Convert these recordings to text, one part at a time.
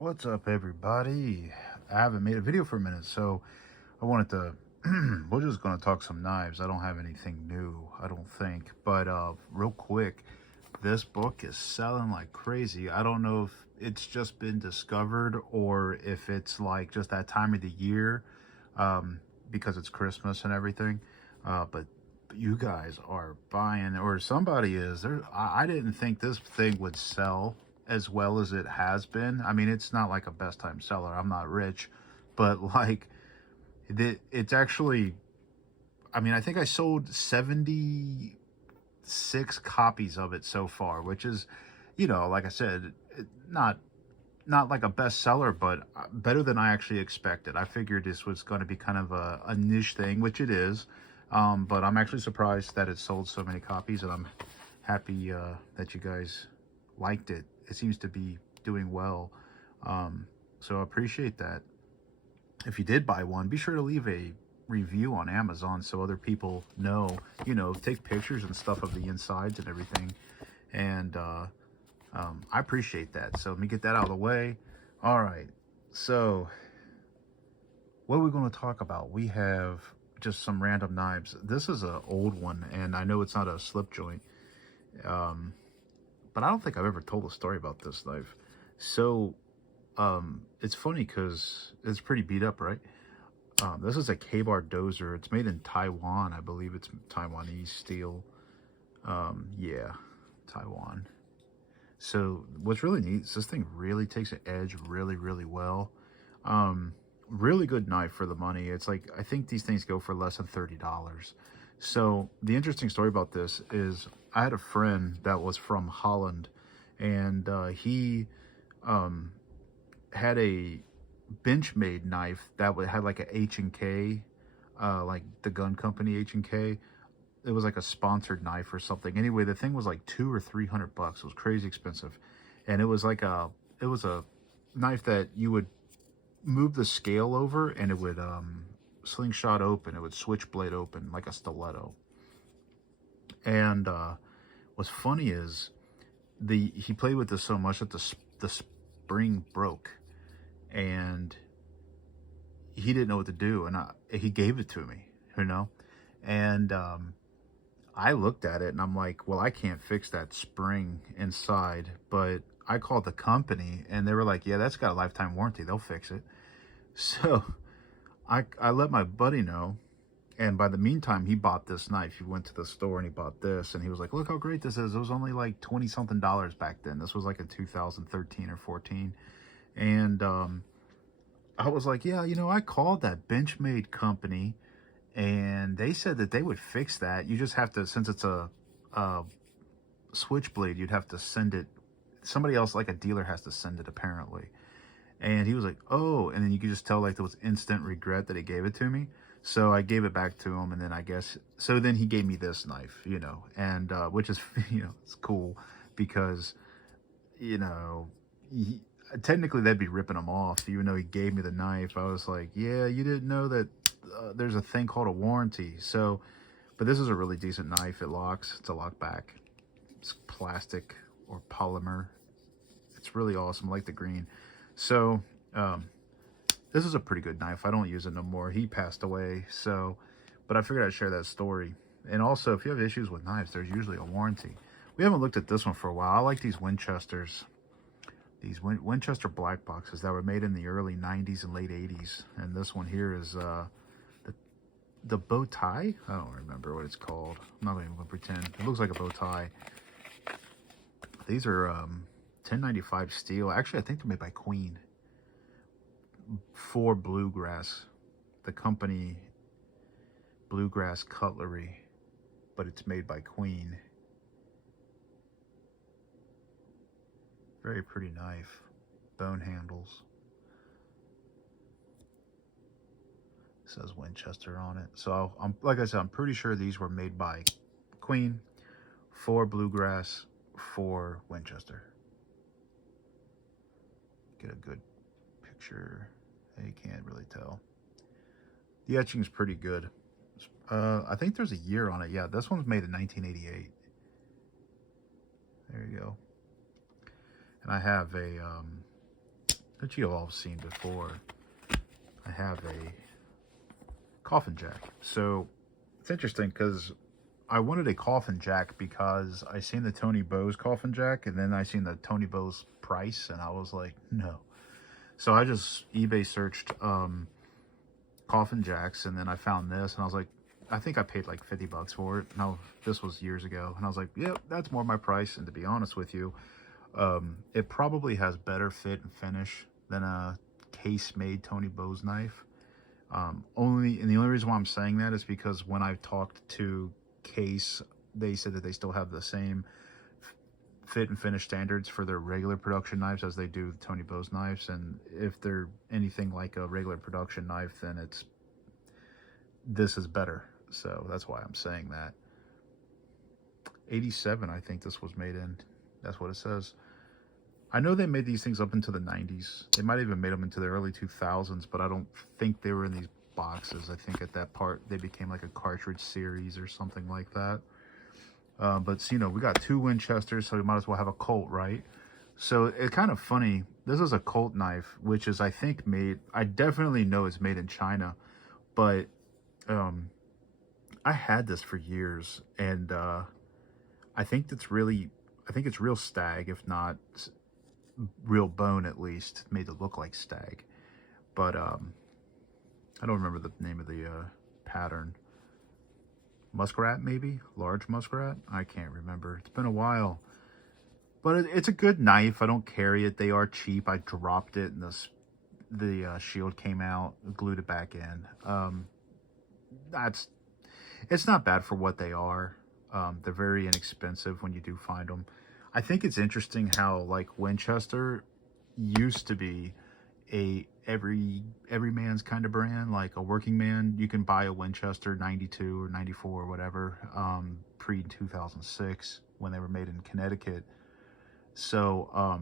What's up, everybody? I haven't made a video for a minute, so I wanted to. We're just going to talk some knives. I don't have anything new, I don't think. But real quick, this book is selling like crazy. I don't know if it's just been discovered or if it's like just that time of the year, because it's Christmas and everything. But you guys are buying, or somebody is. I didn't think this thing would sell as well as it has been. I mean, it's not like a best time seller. I'm not rich, but like it's actually, I mean, I think I sold 76 copies of it so far, which is, like I said, not like a bestseller, but better than I actually expected. I figured this was going to be kind of a niche thing, which it is. But I'm actually surprised that it sold so many copies, and I'm happy that you guys liked it. It seems to be doing well. So I appreciate that. If you did buy one, be sure to leave a review on Amazon so other people know, take pictures and stuff of the insides and everything. And I appreciate that. So let me get that out of the way. All right. So what are we going to talk about? We have just some random knives. This is an old one, and I know it's not a slip joint. But I don't think I've ever told a story about this knife. So it's funny because it's pretty beat up, right? This is a K-bar dozer. It's made in Taiwan. I believe it's Taiwanese steel. Yeah, Taiwan. So what's really neat is this thing really takes an edge really, really well. Really good knife for the money. It's like, I think these things go for less than $30. So the interesting story about this is I had a friend that was from Holland, and he had a Benchmade knife that had like a H&K, like the gun company H&K. It was like a sponsored knife or something. Anyway, the thing was like $200 or $300. It was crazy expensive, and it was a knife that you would move the scale over, and it would slingshot open. It would switchblade open like a stiletto. And what's funny is he played with this so much that the spring broke, and he didn't know what to do, and he gave it to me, and I looked at it and I'm like, well, I can't fix that spring inside, but I called the company and they were like, yeah, that's got a lifetime warranty, they'll fix it. So I let my buddy know, and by the meantime, he bought this knife. He went to the store and he bought this, and he was like, look how great this is. It was only like 20 something dollars back then. This was like in 2013 or 14. And I was like, yeah, I called that Benchmade company, and they said that they would fix that. You just have to, since it's a switchblade, you'd have to send it. Somebody else, like a dealer, has to send it apparently. And he was like, oh, and then you could just tell like there was instant regret that he gave it to me. So I gave it back to him, and then I guess, so then he gave me this knife, and which is, it's cool because, he, technically that'd be ripping him off, even though he gave me the knife. I was like, yeah, you didn't know that there's a thing called a warranty. So, but this is a really decent knife. It locks. It's a lock back. It's plastic or polymer. It's really awesome. I like the green. So this is a pretty good knife. I don't use it no more. He passed away. So, but I figured I'd share that story. And also, if you have issues with knives, there's usually a warranty. We haven't looked at this one for a while. I like these Winchesters. These Winchester black boxes that were made in the early 90s and late 80s. And this one here is the bow tie. I don't remember what it's called. I'm not even going to pretend. It looks like a bow tie. These are 1095 steel. Actually, I think they're made by Queen. For Bluegrass, the company Bluegrass Cutlery, but it's made by Queen. Very pretty knife. Bone handles. It says Winchester on it. So I'm, like I said, I'm pretty sure these were made by Queen for Bluegrass for Winchester. Get a good picture. You can't really tell. The etching is pretty good. I think there's a year on it. Yeah, this one's made in 1988. There you go. And I have a that you all have seen before. I have a coffin jack. So it's interesting because I wanted a coffin jack because I seen the Tony Bowes coffin jack, and then I seen the Tony Bowes price, and I was like, no. So I just eBay searched coffin jacks, and then I found this, and I was like, I think I paid like 50 bucks for it. No, this was years ago, and I was like, yep, that's more my price. And to be honest with you, it probably has better fit and finish than a case-made Tony Bowes knife. And the only reason why I'm saying that is because when I've talked to Case, they said that they still have the same fit and finish standards for their regular production knives as they do the Tony Bowes knives, and if they're anything like a regular production knife, then this is better. So that's why I'm saying that. 87, I think this was made in. That's what it says. I know they made these things up into the 90s. They might have even made them into the early 2000s, but I don't think they were in these boxes. I think at that part they became like a cartridge series or something like that. But you know, we got 2 Winchesters, so we might as well have a Colt, right? So it's kind of funny. This is a Colt knife, which is, I think, made, I definitely know it's made in China, but I had this for years, and I think it's real stag, if not real bone, at least made to look like stag. But I don't remember the name of the pattern. Muskrat, maybe? Large muskrat? I can't remember. It's been a while. But it's a good knife. I don't carry it. They are cheap. I dropped it, and the shield came out, glued it back in. It's not bad for what they are. They're very inexpensive when you do find them. I think it's interesting how, like, Winchester used to be a every man's kind of brand. Like a working man, you can buy a Winchester 92 or 94 or whatever, pre-2006 when they were made in Connecticut. So,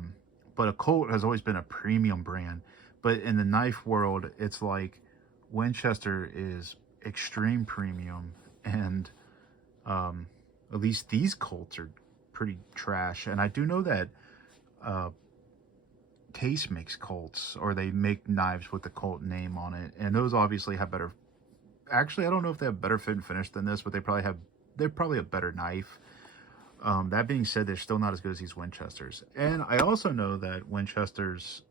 but a Colt has always been a premium brand. But in the knife world, it's like Winchester is extreme premium, and at least these Colts are pretty trash. And I do know that Case makes Colts, or they make knives with the Colt name on it, and those obviously have better, actually I don't know if they have better fit and finish than this, but they're probably a better knife. That being said, they're still not as good as these Winchesters. And I also know that Winchesters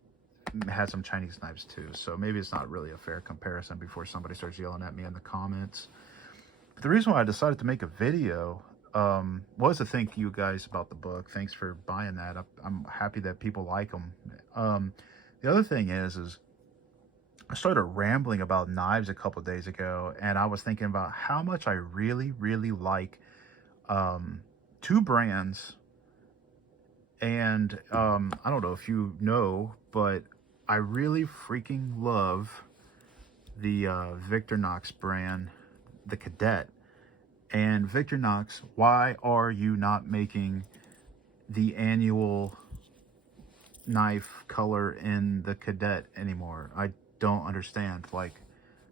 had some Chinese knives too, so maybe it's not really a fair comparison before somebody starts yelling at me in the comments. But the reason why I decided to make a video was to thank you guys about the book. Thanks for buying that. I'm happy that people like them. The other thing is I started rambling about knives a couple of days ago, and I was thinking about how much I really, really like 2 brands. And I don't know if you know, but I really freaking love the Victorinox brand, the Cadet. And Victorinox, why are you not making the annual knife color in the Cadet anymore? I don't understand. Like,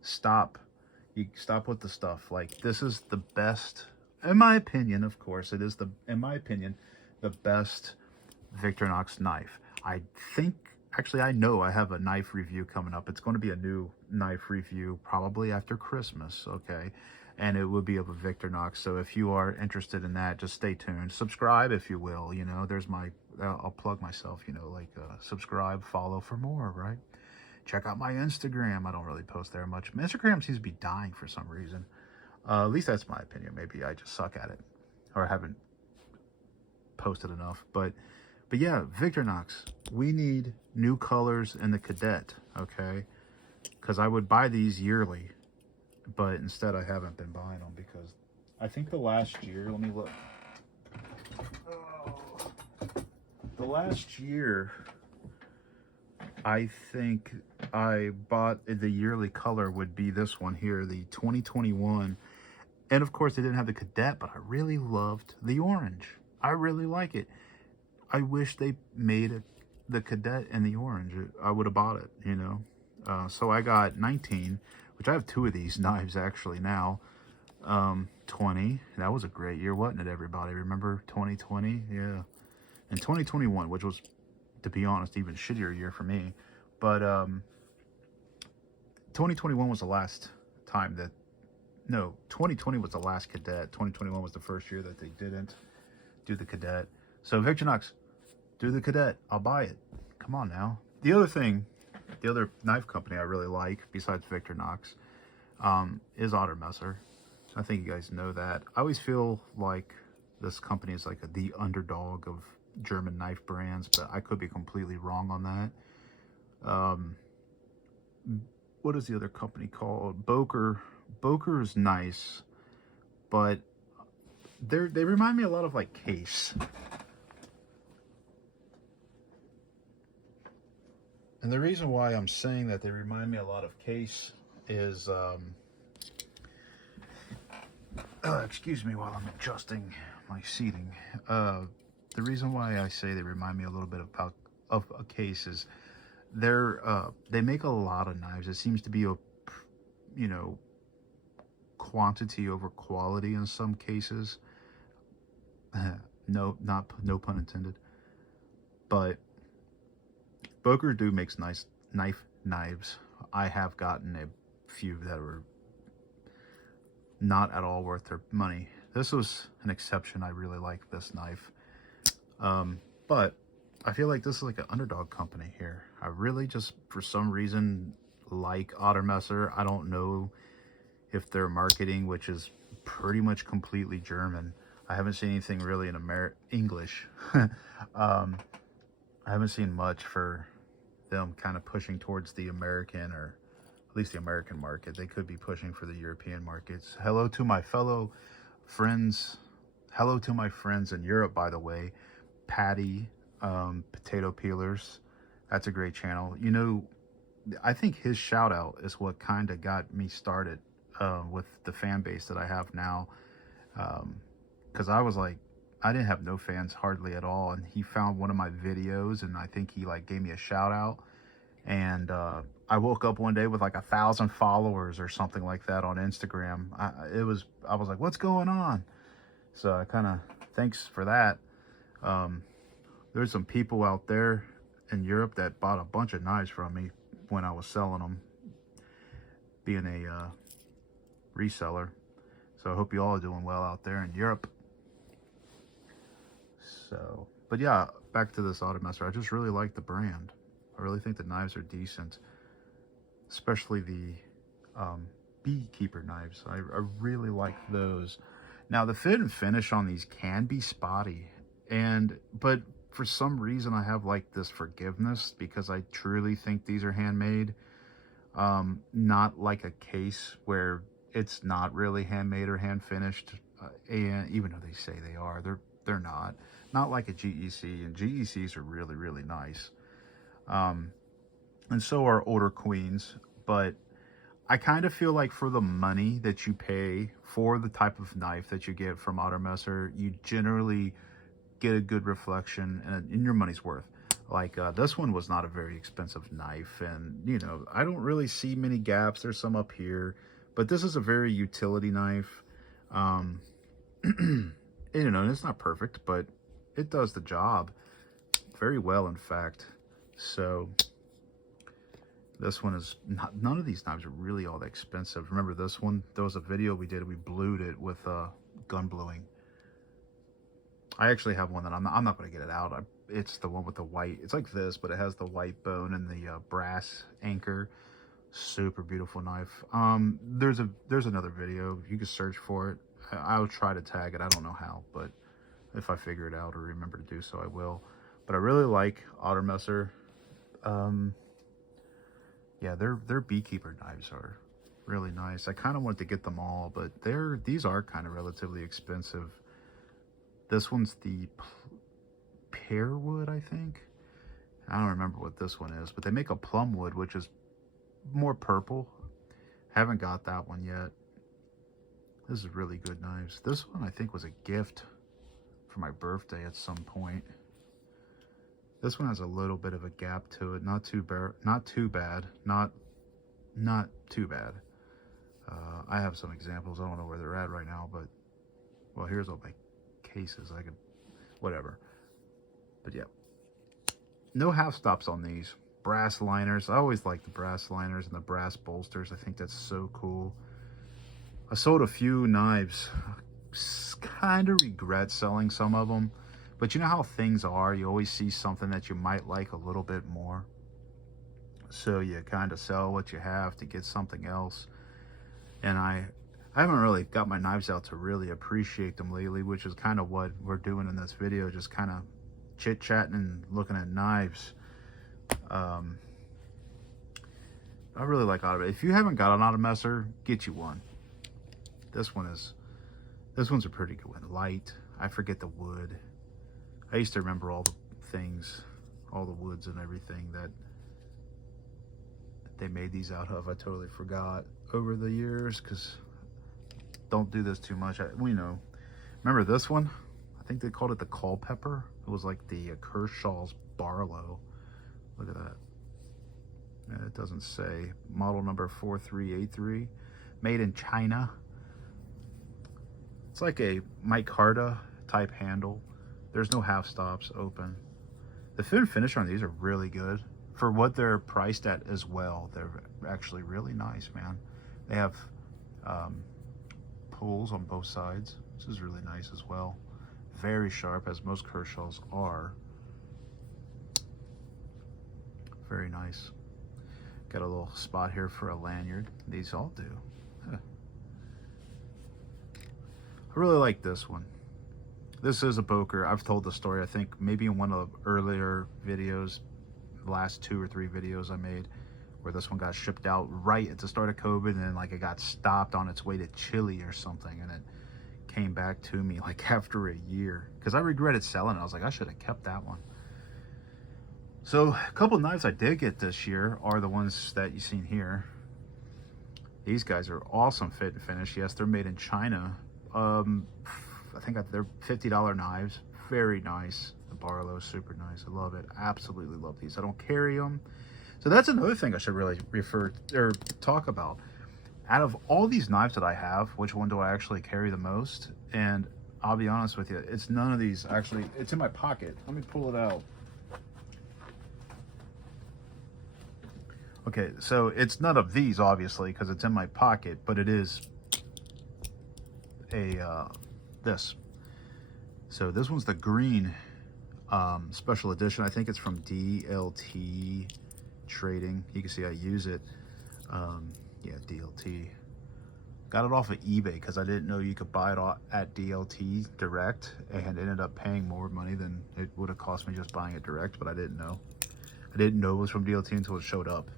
stop with the stuff. Like, this is the best, in my opinion, of course, it is in my opinion, the best Victorinox knife. I think, actually, I know I have a knife review coming up. It's going to be a new knife review probably after Christmas, okay? And it will be of a Victorinox. So if you are interested in that, just stay tuned. Subscribe, if you will. You know, there's I'll plug myself, you know, like subscribe, follow for more, right? Check out my Instagram. I don't really post there much. My Instagram seems to be dying for some reason. At least that's my opinion. Maybe I just suck at it, or haven't posted enough. But yeah, Victorinox, we need new colors in the Cadet, okay? Because I would buy these yearly, but instead I haven't been buying them because I think the last year, let me look. The last year, I think I bought the yearly color would be this one here, the 2021. And of course, they didn't have the Cadet, but I really loved the orange. I really like it. I wish they made the Cadet in the orange. I would have bought it, you know. So I got 19, which I have 2 of these knives actually now. 20, that was a great year, wasn't it, everybody? Remember 2020? Yeah. And 2021, which was, to be honest, even shittier year for me, But 2021 was the last time that, no, 2020 was the last cadet. 2021 was the first year that they didn't do the cadet. So Victorinox, do the cadet. I'll buy it. Come on now. The other thing, the other knife company I really like besides Victorinox is OTER-Messer. I think you guys know that. I always feel like this company is like the underdog of German knife brands, but I could be completely wrong on that. What is the other company called? Boker. Boker is nice, but they remind me a lot of like Case. And the reason why I'm saying that they remind me a lot of Case is, excuse me while I'm adjusting my seating. The reason why I say they remind me a little bit of a Case is they make a lot of knives. It seems to be a, you know, quantity over quality in some cases. No pun intended. But Boker makes nice knives. I have gotten a few that were not at all worth their money. This was an exception. I really like this knife. But I feel like this is like an underdog company here. I really just, for some reason, like OTER-Messer. I don't know if their marketing, which is pretty much completely German. I haven't seen anything really in English. I haven't seen much for them kind of pushing towards the American, or at least the American market. They could be pushing for the European markets. Hello to my fellow friends. Hello to my friends in Europe, by the way. Patty, Potato Peelers. That's a great channel. You know, I think his shout out is what kind of got me started with the fan base that I have now. Because I was like, I didn't have no fans hardly at all, and he found one of my videos, and I think he like gave me a shout out, and I woke up one day with like 1,000 followers or something like that on Instagram. I was like, what's going on? So I kind of, thanks for that. There's some people out there in Europe that bought a bunch of knives from me when I was selling them, being a reseller. So I hope you all are doing well out there in Europe. So, but yeah, back to this OTER-Messer. I just really like the brand. I really think the knives are decent, especially the beekeeper knives. I really like those. Now, the fit and finish on these can be spotty, but for some reason I have like this forgiveness because I truly think these are handmade. Not like a Case where it's not really handmade or hand finished, and even though they say they are, they're not. Not like a GEC, and GECs are really, really nice. And so are Older Queens, but I kind of feel like for the money that you pay for the type of knife that you get from OTER-Messer, you generally get a good reflection and your money's worth. Like this one was not a very expensive knife, and you know, I don't really see many gaps. There's some up here, but this is a very utility knife. You know, it's not perfect, but it does the job very well, in fact. So this one is not, none of these knives are really all that expensive. Remember this one? There was a video we did, we blued it with gun bluing. I actually have one that I'm not going to get it out. It's the one with the white, it's like this, but it has the white bone and the brass anchor. Super beautiful knife. There's another video, you can search for it. I'll try to tag it. I don't know how, but if I figure it out or remember to do so, I will. But I really like OTER-Messer. Yeah, their beekeeper knives are really nice. I kind of wanted to get them all, but these are kind of relatively expensive. This one's the pear wood, I think. I don't remember what this one is, but they make a plum wood, which is more purple. Haven't got that one yet. This is really good knives. This one I think was a gift for my birthday at some point. This one has a little bit of a gap to it. Not too bad. Not too bad. I have some examples. I don't know where they're at right now, but well, here's all my cases. I could, whatever. But yeah, no half stops on these. brass liners. I always like the brass liners and the brass bolsters. I think that's so cool. I sold a few knives. Kind of regret selling some of them, but you know how things are. You always see something that you might like a little bit more, so you kind of sell what you have to get something else. And I haven't really got my knives out to really appreciate them lately, which is kind of what we're doing in this video, just kind of chit-chatting and looking at knives. I really like AutoMesser. If you haven't got an AutoMesser, get you one. This one's a pretty good one. Light. I forget the wood. I used to remember all the things, all the woods and everything that they made these out of. I totally forgot over the years, because don't do this too much. We know. Remember this one? I think they called it the Culpeper. It was like the Kershaw's Barlow. Look at that. It doesn't say. Model number 4383. Made in China. It's like a micarta type handle. There's no half stops open. The fit and finish on these are really good for what they're priced at as well. They're actually really nice, man. They have pulls on both sides. This is really nice as well. Very sharp, as most Kershaws are. Very nice. Got a little spot here for a lanyard. These all do. Huh. I really like this one. This is a Boker. I've told the story, I think, maybe in one of the earlier videos, the last 2 or 3 videos I made, where this one got shipped out right at the start of COVID, and then like it got stopped on its way to Chile or something, and it came back to me like after a year, because I regretted selling it. I was like, I should have kept that one. So a couple of knives I did get this year are the ones that you've seen here. These guys are awesome fit and finish. Yes, they're made in China. I think they're $50 knives. Very nice. The Barlow is super nice. I love it. Absolutely love these. I don't carry them. So that's another thing I should really talk about. Out of all these knives that I have, which one do I actually carry the most? And I'll be honest with you, it's none of these. Actually, it's in my pocket. Let me pull it out. Okay, so it's none of these, obviously, because it's in my pocket, but it is this. So this one's the green special edition. I think it's from DLT Trading. You can see I use it. Yeah, DLT. Got it off of eBay because I didn't know you could buy it at DLT direct, and ended up paying more money than it would have cost me just buying it direct, but I didn't know. I didn't know it was from DLT until it showed up.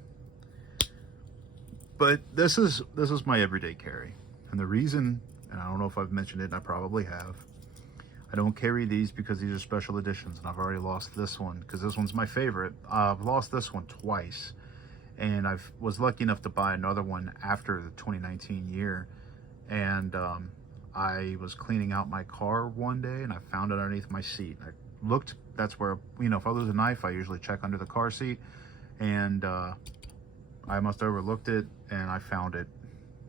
But this is my everyday carry. And the reason, and I don't know if I've mentioned it, and I probably have, I don't carry these because these are special editions, and I've already lost this one because this one's my favorite. I've lost this one twice, and I was lucky enough to buy another one after the 2019 year. And I was cleaning out my car one day, and I found it underneath my seat. I looked, that's where, you know, if I lose a knife, I usually check under the car seat, and I must have overlooked it, and I found it.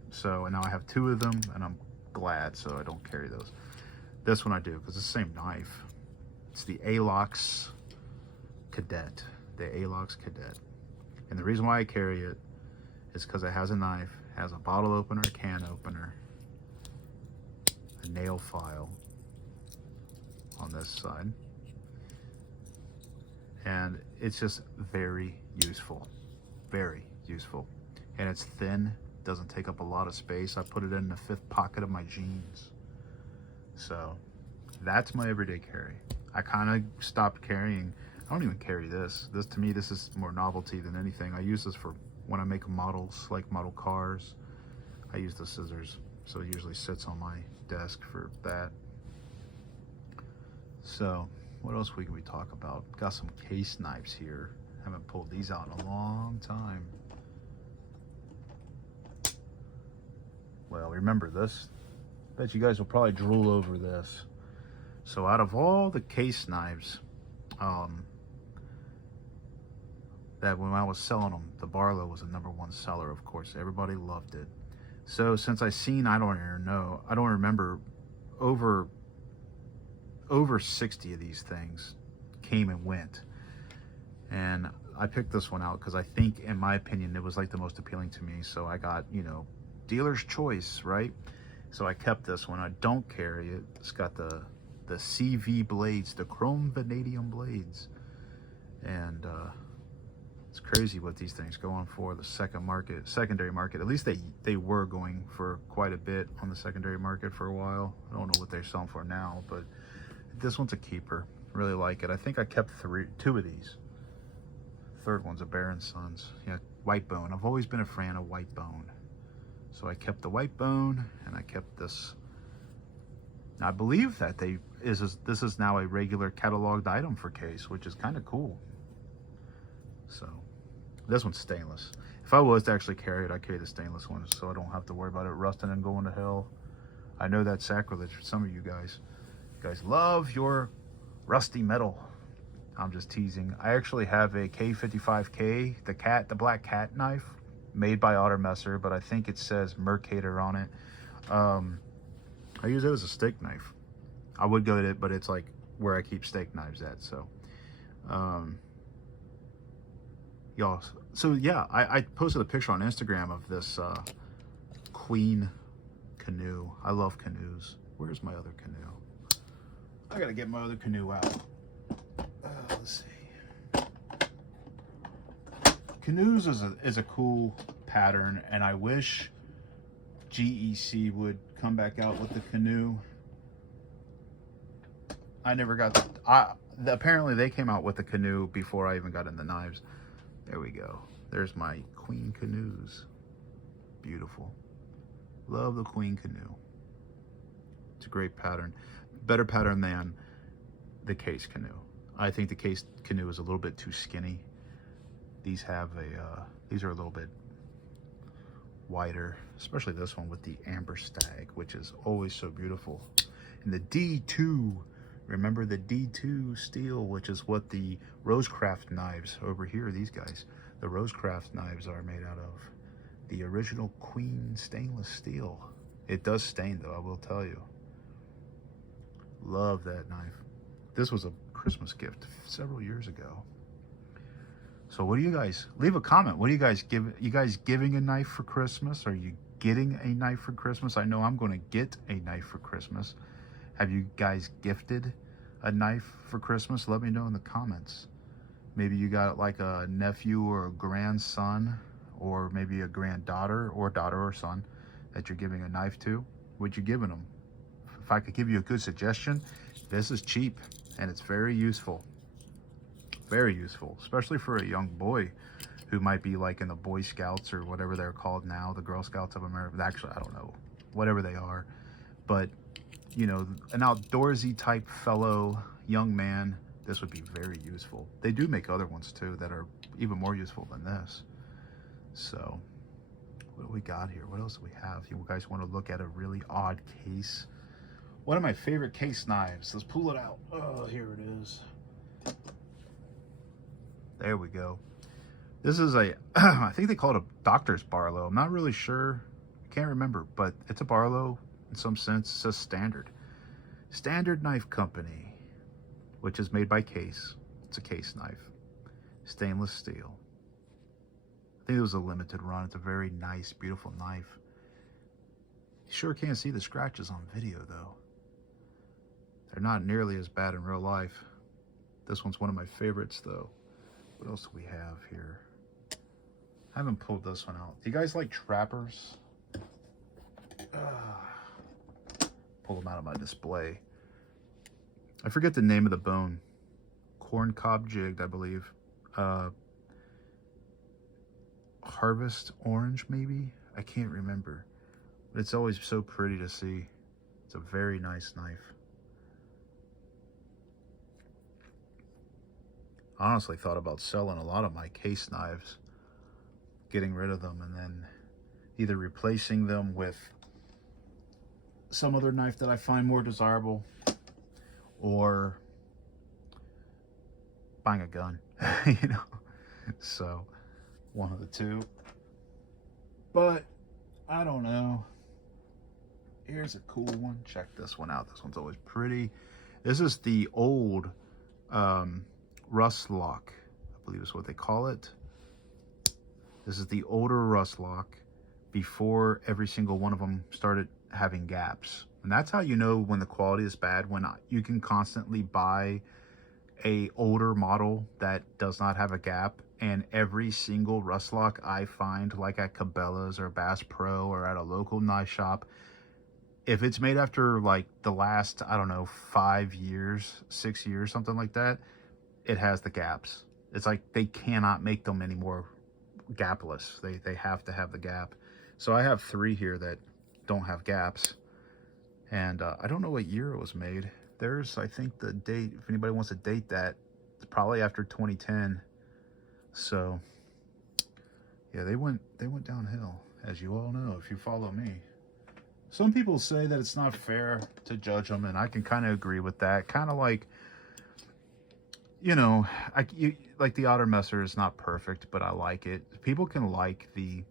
So, and now I have 2 of them, and I'm glad, so I don't carry those. This one I do, because it's the same knife. It's the ALOX Cadet. The ALOX Cadet. And the reason why I carry it is because it has a knife, has a bottle opener, a can opener, a nail file on this side. And it's just very useful. Very useful. And it's thin, doesn't take up a lot of space. I put it in the 5th pocket of my jeans. So that's my everyday carry. I kind of stopped carrying. I don't even carry this. This, to me, this is more novelty than anything. I use this for when I make models, like model cars. I use the scissors, so it usually sits on my desk for that. So what else can we talk about? Got some case knives here. Haven't pulled these out in a long time. Well, remember this. Bet you guys will probably drool over this. So out of all the case knives, that when I was selling them, the Barlow was the #1 seller, of course. Everybody loved it. So since I seen, I don't remember, over 60 of these things came and went. And I picked this one out because I think, in my opinion, it was like the most appealing to me. So I got, you know, dealer's choice, right? So I kept this one. I don't carry it. It's got the CV blades, the chrome vanadium blades. And it's crazy what these things go on for the secondary market. At least they were going for quite a bit on the secondary market for a while. I don't know what they're selling for now, but this one's a keeper. Really like it. I think I kept two of these. Third one's a Baron Sons. Yeah, white bone. I've always been a fan of white bone. So I kept the white bone and I kept this. I believe that this is now a regular cataloged item for Case, which is kind of cool. So this one's stainless. If I was to actually carry it, I'd carry the stainless one so I don't have to worry about it rusting and going to hell. I know that's sacrilege for some of you guys. You guys love your rusty metal. I'm just teasing. I actually have a K55K, the black cat knife, made by OTER-Messer, but I think it says Mercator on it. I use it as a steak knife. I would go to it, but it's like where I keep steak knives at. So, y'all. So yeah, I posted a picture on Instagram of this Queen canoe. I love canoes. Where's my other canoe? I gotta get my other canoe out. Let's see. Canoes is a cool pattern, and I wish GEC would come back out with the canoe. I never got apparently they came out with the canoe before I even got in the knives. There we go. There's my Queen canoes. Beautiful. Love the Queen canoe. It's a great pattern. Better pattern than the Case canoe. I think the Case canoe is a little bit too skinny. These have these are a little bit wider, especially this one with the amber stag, which is always so beautiful. And the D2, remember the D2 steel, which is what the Rosecraft knives over here, these guys, the Rosecraft knives are made out of. The original Queen stainless steel. It does stain though, I will tell you. Love that knife. This was a Christmas gift several years ago. So what do you guys, leave a comment. What do you guys give? You guys giving a knife for Christmas? Are you getting a knife for Christmas? I know I'm going to get a knife for Christmas. Have you guys gifted a knife for Christmas? Let me know in the comments. Maybe you got like a nephew or a grandson, or maybe a granddaughter or daughter or son that you're giving a knife to. What you giving them? If I could give you a good suggestion, this is cheap and it's very useful. Very useful, especially for a young boy who might be like in the Boy Scouts or whatever they're called now, the Girl Scouts of America. Actually, I don't know, whatever they are. But, you know, an outdoorsy type fellow young man, this would be very useful. They do make other ones too that are even more useful than this. So, what do we got here? What else do we have? You guys want to look at a really odd case? One of my favorite Case knives. Let's pull it out. Oh, here it is. There we go. This is a, I think they call it a doctor's Barlow. I'm not really sure. I can't remember, but it's a Barlow in some sense. It says Standard. Standard Knife Company, which is made by Case. It's a Case knife. Stainless steel. I think it was a limited run. It's a very nice, beautiful knife. You sure can't see the scratches on video though. They're not nearly as bad in real life. This one's one of my favorites though. What else do we have here? I haven't pulled this one out. Do you guys like trappers? Pull them out of my display. I forget the name of the bone. Corn cob jigged, I believe. Harvest orange, maybe? I can't remember. But it's always so pretty to see. It's a very nice knife. I honestly thought about selling a lot of my Case knives, getting rid of them, and then either replacing them with some other knife that I find more desirable, or buying a gun, you know. So one of the two. But I don't know. Here's a cool one. Check this one out. This one's always pretty. This is the old Rust Lock believe is what they call it. This is the older rust lock before every single one of them started having gaps. And that's how you know when the quality is bad, when you can constantly buy a older model that does not have a gap, and every single rust lock I find, like at Cabela's or Bass Pro or at a local knife shop, if it's made after like the last, I don't know, 5 years, 6 years, something like that, it has the gaps. It's like they cannot make them anymore gapless. They have to have the gap. So I have 3 here that don't have gaps, and I don't know what year it was made. There's, I think, the date, if anybody wants to date that, it's probably after 2010. So yeah, they went downhill, as you all know if you follow me. Some people say that it's not fair to judge them, and I can kind of agree with that. Kind of like, you know, like the OTER-Messer is not perfect, but I like it. People can like the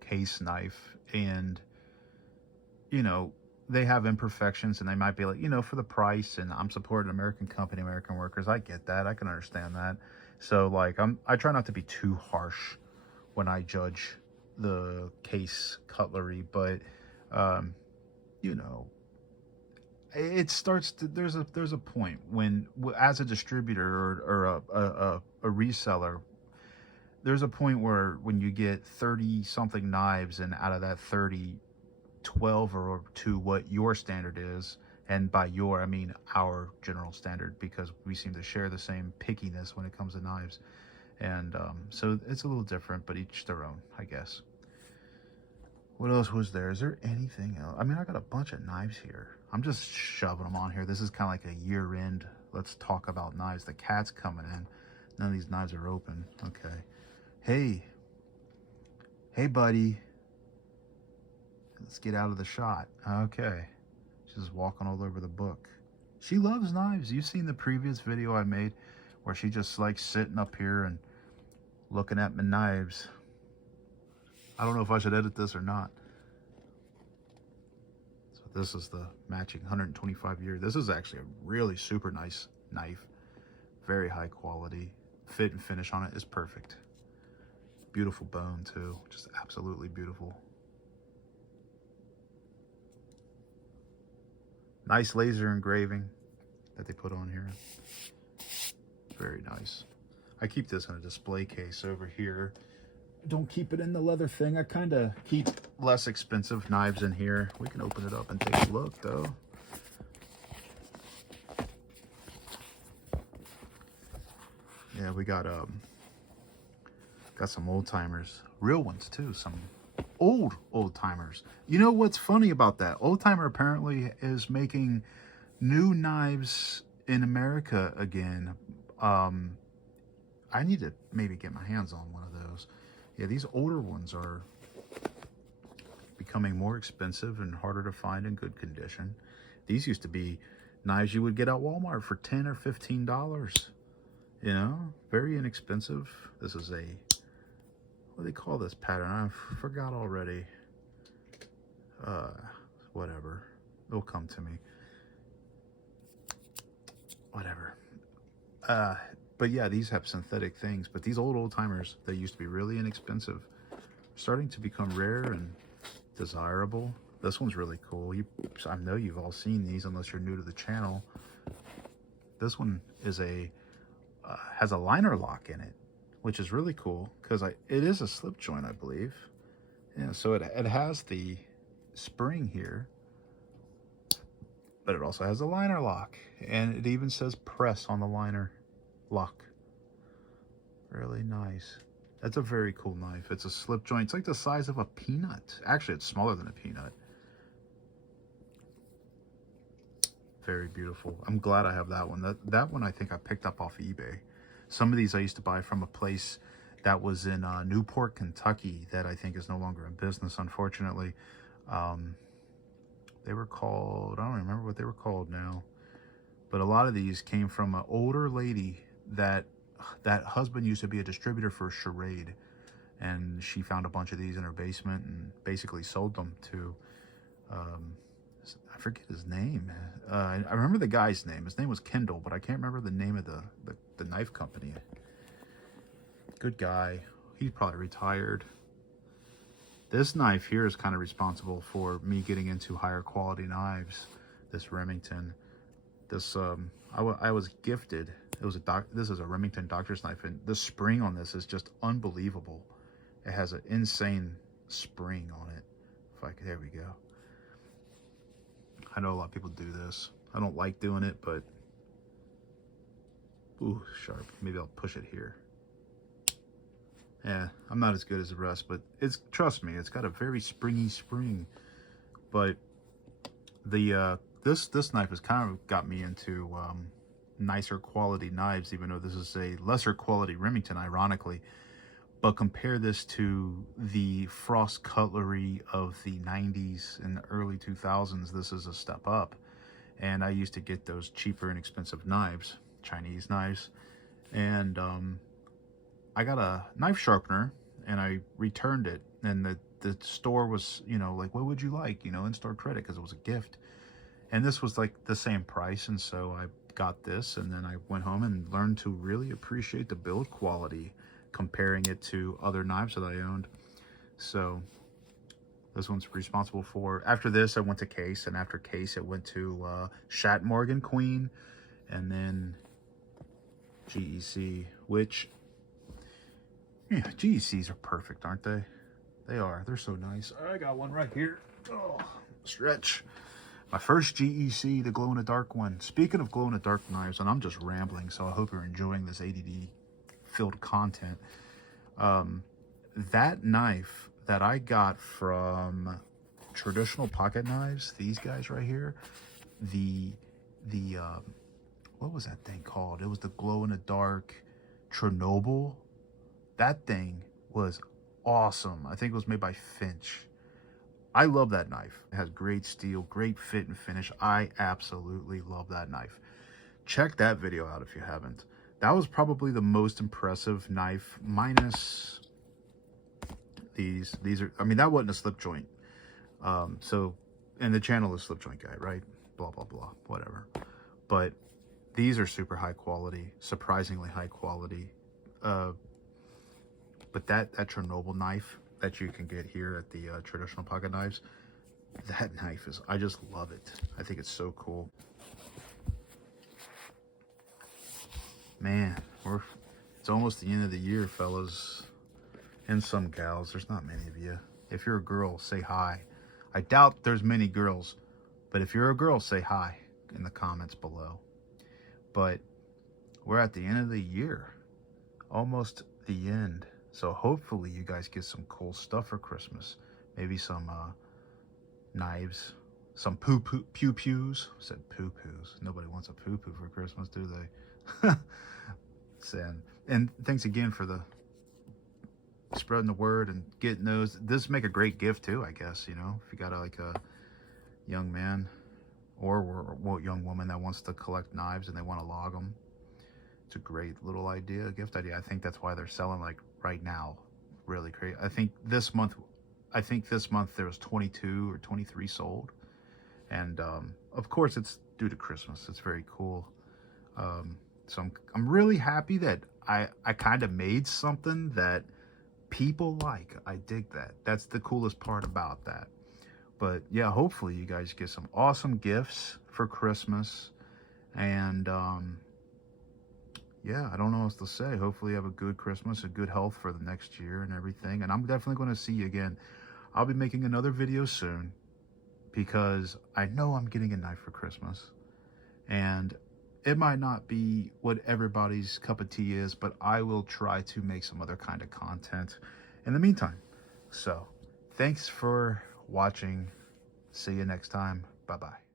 case knife, and, you know, they have imperfections, and they might be like, you know, for the price, and I'm supporting an American company, American workers. I get that. I can understand that. So like, I try not to be too harsh when I judge the case cutlery, but you know, it starts to, there's a point when, as a distributor or a reseller, there's a point where when you get 30 something knives, and out of that 30, 12 are to what your standard is. And by your, I mean our general standard, because we seem to share the same pickiness when it comes to knives. And so it's a little different, but each their own, I guess. What else was there? Is there anything else? I mean, I got a bunch of knives here. I'm just shoving them on here. This is kind of like a year-end, let's talk about knives. The cat's coming in. None of these knives are open. Okay. Hey, buddy. Let's get out of the shot. Okay. She's just walking all over the book. She loves knives. You've seen the previous video I made where she just likes sitting up here and looking at my knives. I don't know if I should edit this or not. So this is the matching 125 year. This is actually a really super nice knife. Very high quality. Fit and finish on it is perfect. Beautiful bone too. Just absolutely beautiful. Nice laser engraving that they put on here. Very nice. I keep this in a display case over here. Don't keep it in the leather thing. I kind of keep less expensive knives in here. We can open it up and take a look though. Yeah, we got some old timers, real ones too, some old timers. You know what's funny about that? Old Timer apparently is making new knives in America again. I need to maybe get my hands on one of those. Yeah, these older ones are becoming more expensive and harder to find in good condition. These used to be knives you would get at Walmart for $10 or $15. You know, very inexpensive. This is a, what do they call this pattern? I forgot already. Whatever. It'll come to me. Whatever. But yeah, these have synthetic things. But these old timers, they used to be really inexpensive, starting to become rare and desirable. This one's really cool. I know you've all seen these unless you're new to the channel. This one is has a liner lock in it, which is really cool because it is a slip joint, I believe. Yeah, so it has the spring here, but it also has a liner lock, and it even says press on the liner lock. Really nice. That's a very cool knife. It's a slip joint. It's like the size of a peanut. Actually, it's smaller than a peanut. Very beautiful. I'm glad I have that one. That one I think I picked up off eBay. Some of these I used to buy from a place that was in Newport, Kentucky, that I think is no longer in business, unfortunately. They were called, I don't remember what they were called now, but a lot of these came from an older lady that husband used to be a distributor for Charade, and she found a bunch of these in her basement and basically sold them to I forget his name. I remember the guy's name. His name was Kendall, but I can't remember the name of the knife company. Good guy. He's probably retired. This knife here is kind of responsible for me getting into higher quality knives. This Remington. This I was gifted. It was this is a Remington doctor's knife, and the spring on this is just unbelievable. It has an insane spring on it. There we go. I know a lot of people do this. I don't like doing it, but ooh, sharp. Maybe I'll push it here. Yeah, I'm not as good as the rest, but trust me, it's got a very springy spring. But the this knife has kind of got me into nicer quality knives, even though this is a lesser quality Remington, ironically. But compare this to the Frost cutlery of the 90s and the early 2000s, this is a step up. And I used to get those cheaper and expensive knives, Chinese knives. And I got a knife sharpener and I returned it. And the store was, you know, like, what would you like? You know, in-store credit, because it was a gift. And this was like the same price. And so I got this, and then I went home and learned to really appreciate the build quality, comparing it to other knives that I owned. So this one's responsible for, after this I went to Case, and after Case it went to Shat Morgan Queen, and then GEC, which, yeah, GECs are perfect, aren't they? They are. They're so nice. I got one right here. Oh, stretch. My first GEC, the glow-in-the-dark one. Speaking of glow-in-the-dark knives, and I'm just rambling, so I hope you're enjoying this ADD filled content. That knife that I got from Traditional Pocket Knives, these guys right here, what was that thing called? It was the glow-in-the-dark Chernobyl. That thing was awesome. I think it was made by Finch. I love that knife. It has great steel, great fit and finish. I absolutely love that knife. Check that video out if you haven't. That was probably the most impressive knife, minus these are, I mean, that wasn't a slip joint. So, and the channel is Slipjoint Guy, right? Blah, blah, blah, whatever. But these are super high quality, surprisingly high quality. But that Chernobyl knife that you can get here at the Traditional Pocket Knives, that knife is, I just love it. I think it's so cool. Man, it's almost the end of the year, fellas, and some gals. There's not many of you. If you're a girl, say hi. I doubt there's many girls, but if you're a girl, say hi in the comments below. But we're at the end of the year, almost the end. So hopefully you guys get some cool stuff for Christmas. Maybe some knives, some pew-pews. I said poo-poos. Nobody wants a poo-poo for Christmas, do they? And thanks again for the spreading the word and getting those. This make a great gift too, I guess, you know, if you got like a young man or young woman that wants to collect knives and they want to log them. It's a great little idea, gift idea. I think that's why they're selling like right now, really great. I think this month there was 22 or 23 sold, and of course it's due to Christmas. It's very cool. So I'm really happy that I kind of made something that people like. I dig that. That's the coolest part about that. But yeah, hopefully you guys get some awesome gifts for Christmas, and yeah, I don't know what else to say. Hopefully you have a good Christmas, a good health for the next year and everything. And I'm definitely going to see you again. I'll be making another video soon because I know I'm getting a knife for Christmas. And it might not be what everybody's cup of tea is, but I will try to make some other kind of content in the meantime. So, thanks for watching. See you next time. Bye-bye.